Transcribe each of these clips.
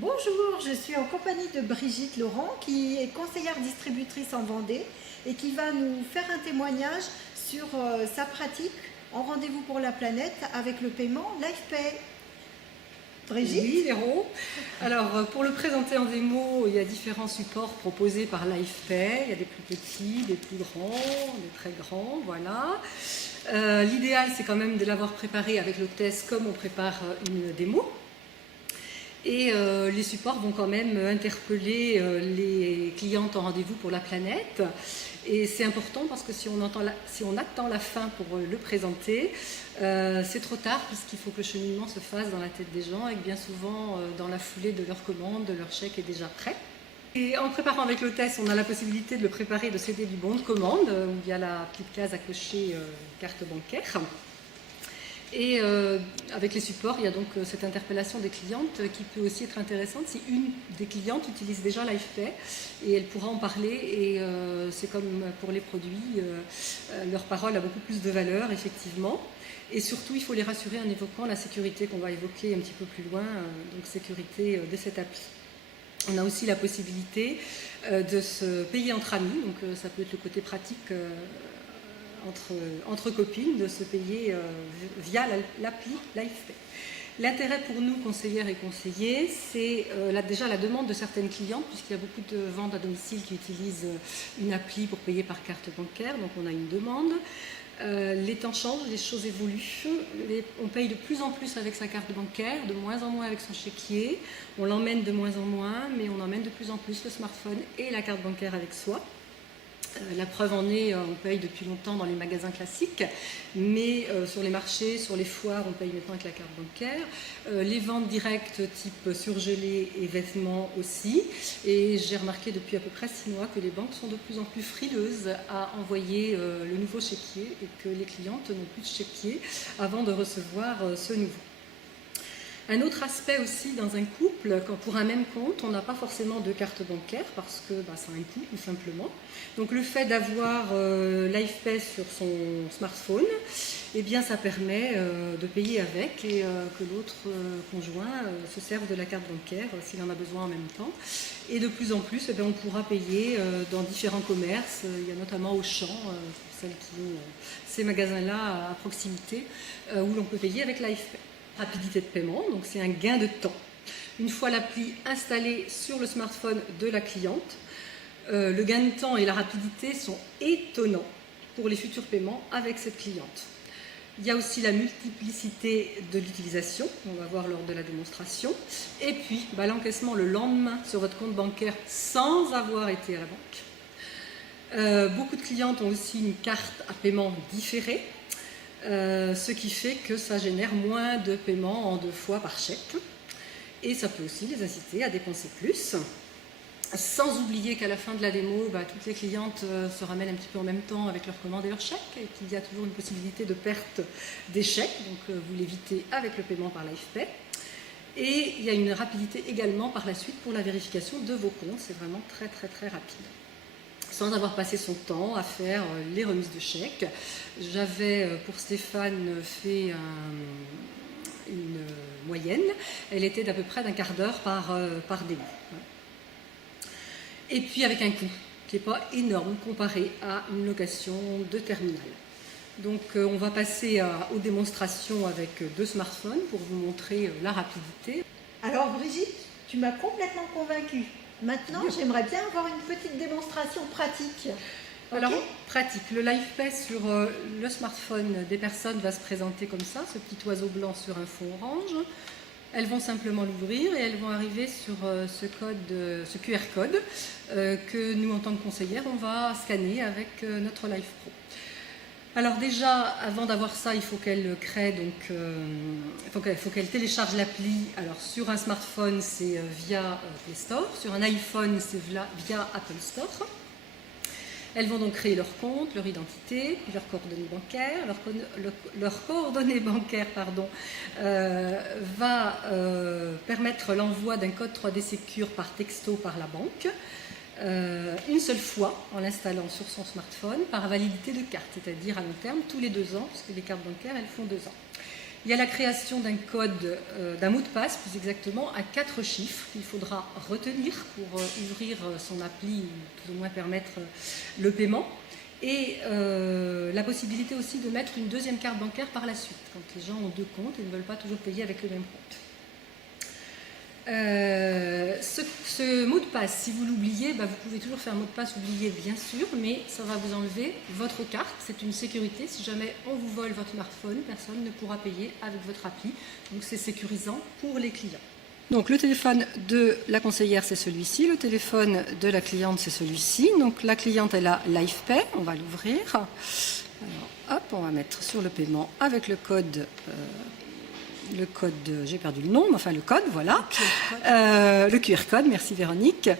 Bonjour, je suis en compagnie de Brigitte Laurent qui est conseillère distributrice en Vendée et qui va nous faire un témoignage sur sa pratique en rendez-vous pour la planète avec le paiement LifePay. Brigitte? Oui, Véro. Alors, pour le présenter en démo, il y a différents supports proposés par LifePay. Il y a des plus petits, des plus grands, des très grands, voilà. L'idéal, c'est quand même de l'avoir préparé avec l'hôtesse comme on prépare une démo. Et les supports vont quand même interpeller les clientes en rendez-vous pour la planète. Et c'est important parce que si on attend la fin pour le présenter, c'est trop tard puisqu'il faut que le cheminement se fasse dans la tête des gens et que bien souvent, dans la foulée de leur commande, leur chèque est déjà prêt. Et en préparant avec l'hôtesse, on a la possibilité de le préparer, de céder du bon de commande, où il y a la petite case à cocher carte bancaire. Et avec les supports, il y a donc cette interpellation des clientes qui peut aussi être intéressante si une des clientes utilise déjà LifePay et elle pourra en parler et c'est comme pour les produits, leur parole a beaucoup plus de valeur effectivement. Et surtout, il faut les rassurer en évoquant la sécurité qu'on va évoquer un petit peu plus loin, donc sécurité de cette appli. On a aussi la possibilité de se payer entre amis, donc ça peut être le côté pratique entre copines, de se payer via l'appli LifePay. L'intérêt pour nous, conseillères et conseillers, c'est déjà la demande de certaines clientes, puisqu'il y a beaucoup de ventes à domicile qui utilisent une appli pour payer par carte bancaire, donc on a une demande. Les temps changent, les choses évoluent, on paye de plus en plus avec sa carte bancaire, de moins en moins avec son chéquier, on l'emmène de moins en moins, mais on emmène de plus en plus le smartphone et la carte bancaire avec soi. La preuve en est, on paye depuis longtemps dans les magasins classiques, mais sur les marchés, sur les foires, on paye maintenant avec la carte bancaire. Les ventes directes type surgelés et vêtements aussi. Et j'ai remarqué depuis à peu près 6 mois que les banques sont de plus en plus frileuses à envoyer le nouveau chéquier et que les clientes n'ont plus de chéquier avant de recevoir ce nouveau. Un autre aspect aussi dans un couple, quand pour un même compte, on n'a pas forcément de carte bancaire parce que ça a un coût tout simplement. Donc le fait d'avoir LifePay sur son smartphone, eh bien, ça permet de payer avec et que l'autre conjoint se serve de la carte bancaire s'il en a besoin en même temps. Et de plus en plus, eh bien, on pourra payer dans différents commerces. Il y a notamment Auchan, pour celles qui ont ces magasins-là à proximité, où l'on peut payer avec LifePay. Rapidité de paiement, donc c'est un gain de temps. Une fois l'appli installée sur le smartphone de la cliente, le gain de temps et la rapidité sont étonnants pour les futurs paiements avec cette cliente. Il y a aussi la multiplicité de l'utilisation, on va voir lors de la démonstration, et puis l'encaissement le lendemain sur votre compte bancaire sans avoir été à la banque. Beaucoup de clientes ont aussi une carte à paiement différée. Ce qui fait que ça génère moins de paiements en 2 fois par chèque et ça peut aussi les inciter à dépenser plus, sans oublier qu'à la fin de la démo, toutes les clientes se ramènent un petit peu en même temps avec leur commande et leur chèque et qu'il y a toujours une possibilité de perte des chèques, donc vous l'évitez avec le paiement par LifePay. Et il y a une rapidité également par la suite pour la vérification de vos comptes, c'est vraiment très très très rapide. Sans avoir passé son temps à faire les remises de chèques. J'avais pour Stéphane fait une moyenne, elle était d'à peu près d'un quart d'heure par démo. Et puis avec un coût qui n'est pas énorme comparé à une location de terminal. Donc on va passer aux démonstrations avec 2 smartphones pour vous montrer la rapidité. Alors Brigitte, tu m'as complètement convaincue. Maintenant, j'aimerais bien avoir une petite démonstration pratique. Alors, pratique. Le LifePay sur le smartphone des personnes va se présenter comme ça, ce petit oiseau blanc sur un fond orange. Elles vont simplement l'ouvrir et elles vont arriver sur ce QR code que nous, en tant que conseillère, on va scanner avec notre LifePro. Alors déjà, avant d'avoir ça, il faut qu'elle crée, donc, il faut qu'elle télécharge l'appli. Alors sur un smartphone, c'est via Play Store, sur un iPhone, c'est via Apple Store. Elles vont donc créer leur compte, leur identité, puis leurs coordonnées bancaires. Leur coordonnée bancaire va permettre l'envoi d'un code 3D Secure par texto par la banque. Une seule fois en l'installant sur son smartphone par validité de carte, c'est-à-dire à long terme tous les 2 ans, puisque les cartes bancaires elles font 2 ans. Il y a la création d'un code, d'un mot de passe plus exactement, à 4 chiffres qu'il faudra retenir pour ouvrir son appli, ou tout au moins permettre le paiement. Et la possibilité aussi de mettre une deuxième carte bancaire par la suite, quand les gens ont 2 comptes et ne veulent pas toujours payer avec le même compte. Ce mot de passe, si vous l'oubliez, vous pouvez toujours faire un mot de passe oublié, bien sûr, mais ça va vous enlever votre carte. C'est une sécurité. Si jamais on vous vole votre smartphone, personne ne pourra payer avec votre appli. Donc c'est sécurisant pour les clients. Donc le téléphone de la conseillère, c'est celui-ci. Le téléphone de la cliente, c'est celui-ci. Donc la cliente, elle a LifePay. On va l'ouvrir. Alors, hop, on va mettre sur le paiement avec le code... j'ai perdu le nom, mais enfin le code, voilà. Le QR code, merci Véronique.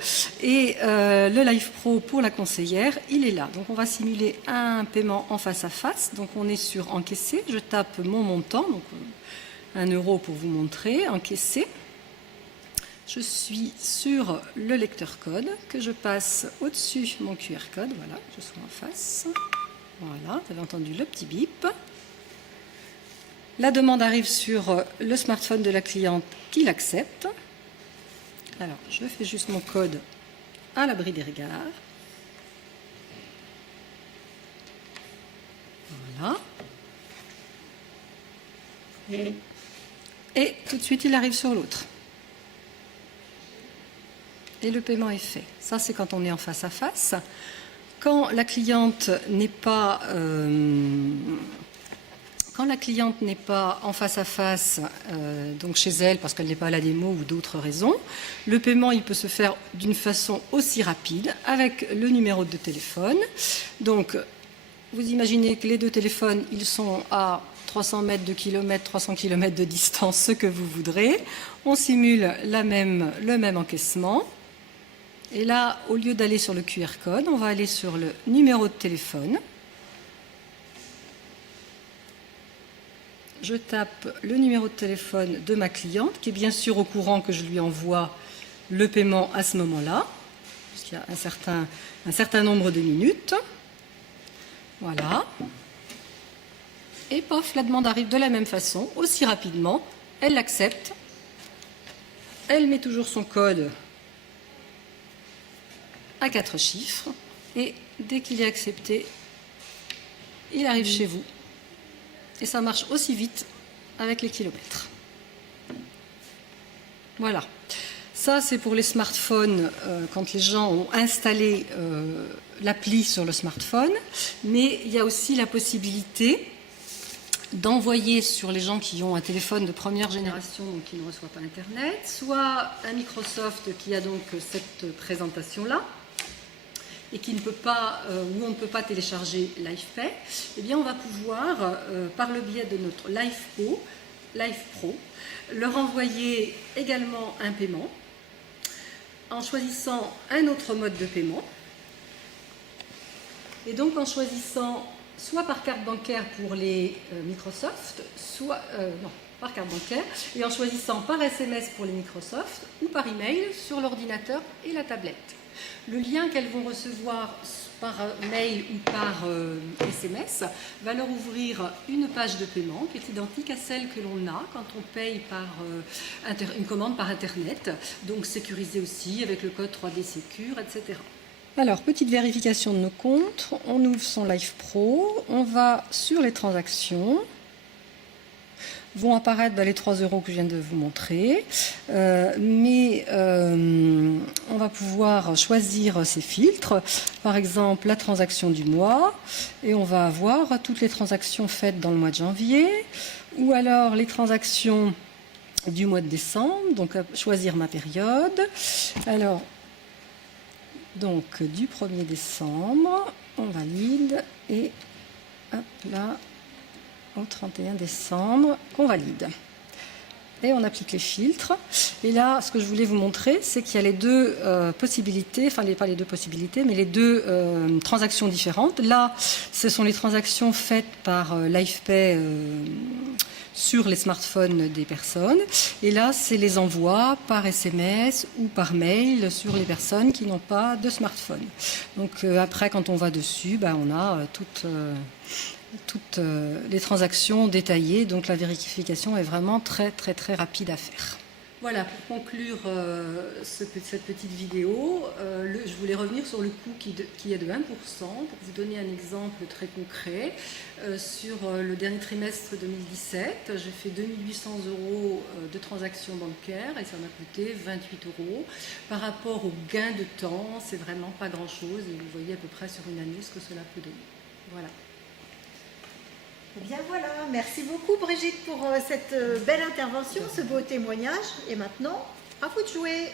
Et le Life Pro pour la conseillère, il est là. Donc on va simuler un paiement en face à face. Donc on est sur encaisser. Je tape mon montant, donc 1 € pour vous montrer, encaisser. Je suis sur le lecteur code que je passe au-dessus mon QR code. Voilà, je suis en face. Voilà, vous avez entendu le petit bip. La demande arrive sur le smartphone de la cliente qui l'accepte. Alors, je fais juste mon code à l'abri des regards. Voilà. Et tout de suite, il arrive sur l'autre. Et le paiement est fait. Ça, c'est quand on est en face à face. Quand la cliente n'est pas... Quand la cliente n'est pas en face à face, donc chez elle, parce qu'elle n'est pas à la démo ou d'autres raisons, le paiement il peut se faire d'une façon aussi rapide avec le numéro de téléphone. Donc, vous imaginez que les 2 téléphones, ils sont à 300 mètres de kilomètre, 300 km de distance, ce que vous voudrez. On simule le même encaissement. Et là, au lieu d'aller sur le QR code, on va aller sur le numéro de téléphone. Je tape le numéro de téléphone de ma cliente, qui est bien sûr au courant que je lui envoie le paiement à ce moment-là, puisqu'il y a un certain nombre de minutes. Voilà. Et pof, la demande arrive de la même façon, aussi rapidement. Elle l'accepte. Elle met toujours son code à 4 chiffres. Et dès qu'il est accepté, il arrive chez vous. Et ça marche aussi vite avec les kilomètres. Voilà. Ça, c'est pour les smartphones, quand les gens ont installé l'appli sur le smartphone. Mais il y a aussi la possibilité d'envoyer sur les gens qui ont un téléphone de première génération, donc qui ne reçoit pas Internet, soit un Microsoft qui a donc cette présentation-là, et qui ne peut pas, où on ne peut pas télécharger LifePay, eh bien on va pouvoir, par le biais de notre Life Pro, leur envoyer également un paiement en choisissant un autre mode de paiement. Et donc en choisissant soit par carte bancaire pour les Microsoft, soit par carte bancaire, et en choisissant par SMS pour les Microsoft ou par email sur l'ordinateur et la tablette. Le lien qu'elles vont recevoir par mail ou par SMS va leur ouvrir une page de paiement qui est identique à celle que l'on a quand on paye par une commande par Internet, donc sécurisée aussi avec le code 3D Secure, etc. Alors, petite vérification de nos comptes. On ouvre son Life Pro, on va sur les transactions. Vont apparaître les 3 € que je viens de vous montrer, mais on va pouvoir choisir ces filtres, par exemple la transaction du mois, et on va avoir toutes les transactions faites dans le mois de janvier, ou alors les transactions du mois de décembre, donc choisir ma période. Alors, donc du 1er décembre, on valide, et hop là, au 31 décembre, qu'on valide. Et on applique les filtres. Et là, ce que je voulais vous montrer, c'est qu'il y a les 2 possibilités, enfin pas les 2 possibilités, mais les 2 transactions différentes. Là, ce sont les transactions faites par LifePay sur les smartphones des personnes. Et là, c'est les envois par SMS ou par mail sur les personnes qui n'ont pas de smartphone. Donc après, quand on va dessus, on a toutes les transactions détaillées. Donc la vérification est vraiment très très très rapide à faire. Voilà, pour conclure cette petite vidéo, je voulais revenir sur le coût qui est de 1%, pour vous donner un exemple très concret. Sur le dernier trimestre 2017, j'ai fait 2800 € de transactions bancaires et ça m'a coûté 28 €. Par rapport au gain de temps, c'est vraiment pas grand-chose et vous voyez à peu près sur une année ce que cela peut donner. Voilà. Eh bien voilà, merci beaucoup Brigitte pour cette belle intervention, ce beau témoignage. Et maintenant, à vous de jouer.